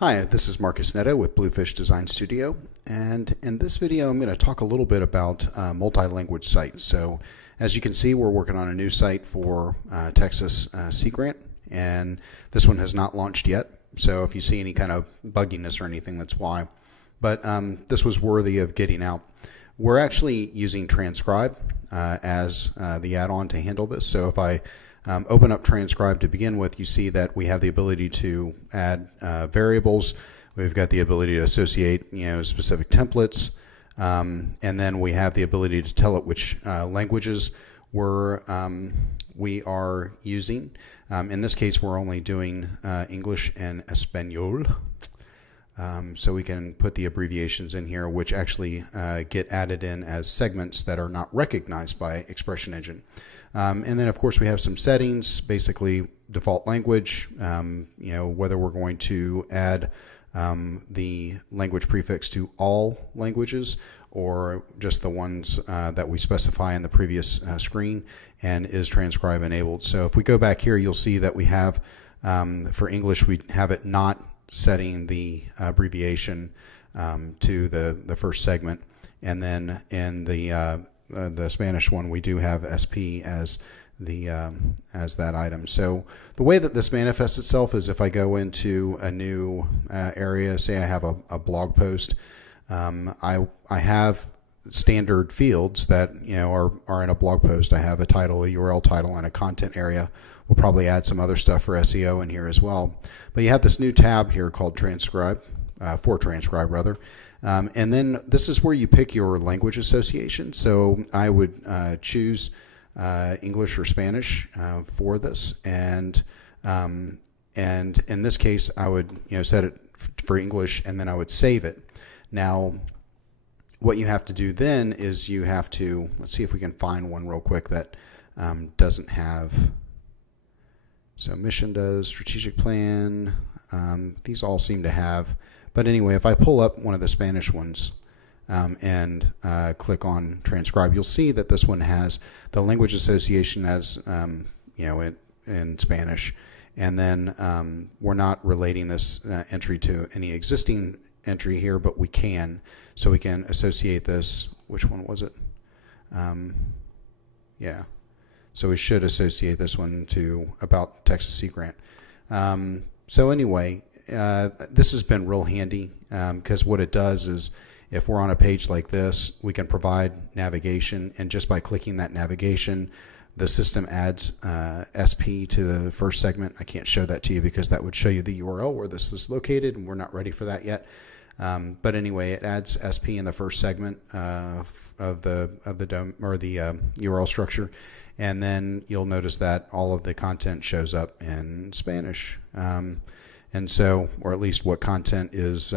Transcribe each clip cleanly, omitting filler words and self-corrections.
Hi, this is Marcus Netto with Bluefish Design Studio, and in this video I'm going to talk a little bit about multi-language sites. So as you can see, we're working on a new site for Texas Sea Grant, and this one has not launched yet. So if you see any kind of bugginess or anything, that's why. But this was worthy of getting out. We're actually using Transcribe as the add-on to handle this. So if I open up Transcribe to begin with, you see that we have the ability to add variables. We've got the ability to associate, specific templates, and then we have the ability to tell it which languages we are using. In this case, we're only doing English and Espanol. So we can put the abbreviations in here, which actually get added in as segments that are not recognized by Expression Engine. And then, of course, we have some settings, basically default language, whether we're going to add the language prefix to all languages or just the ones that we specify in the previous screen, and is Transcribe enabled. So if we go back here, you'll see that we have, for English, we have it not setting the abbreviation to the first segment, and then in the Spanish one, we do have SP as that item. So the way that this manifests itself is if I go into a new area, say I have a blog post, I have standard fields that are in a blog post. I have a title, a URL title, and a content area. We'll probably add some other stuff for SEO in here as well. But you have this new tab here called Transcribe, for Transcribe rather. And then this is where you pick your language association. So I would choose English or Spanish for this, and in this case I would set it for English, and then I would save it. Now what you have to do then is you have to, let's see if we can find one real quick that doesn't have. So mission does, strategic plan, these all seem to have. But anyway, if I pull up one of the Spanish ones and click on Transcribe, you'll see that this one has the language association as in Spanish, and then we're not relating this entry to any existing entry here, but we can. So we can associate this. Which one was it? Yeah. So we should associate this one to about Texas Sea Grant. So anyway. This has been real handy because what it does is if we're on a page like this, we can provide navigation, and just by clicking that navigation, the system adds SP to the first segment. I can't show that to you because that would show you the URL where this is located, and we're not ready for that yet. But anyway, it adds SP in the first segment of the URL structure, and then you'll notice that all of the content shows up in Spanish. And so, or at least what content is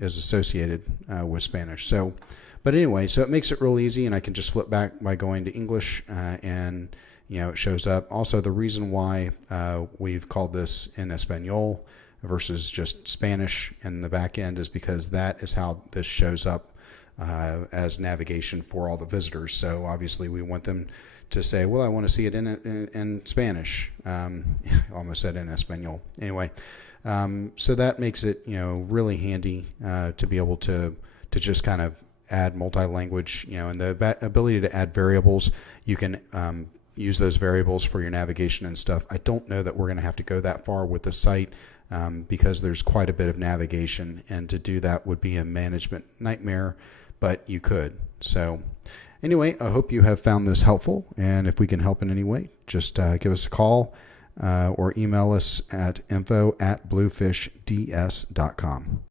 associated with Spanish. So, but anyway, so it makes it real easy, and I can just flip back by going to English, and it shows up. Also, the reason why we've called this in Espanol versus just Spanish in the back end is because that is how this shows up as navigation for all the visitors. So obviously, we want them to say, well, I want to see it in Spanish. Almost said in Espanol. Anyway. So that makes it, really handy to be able to just kind of add multi-language, and the ability to add variables. You can use those variables for your navigation and stuff. I don't know that we're going to have to go that far with the site because there's quite a bit of navigation, and to do that would be a management nightmare, but you could. So anyway, I hope you have found this helpful, and if we can help in any way, just give us a call. Or email us at info@bluefishds.com.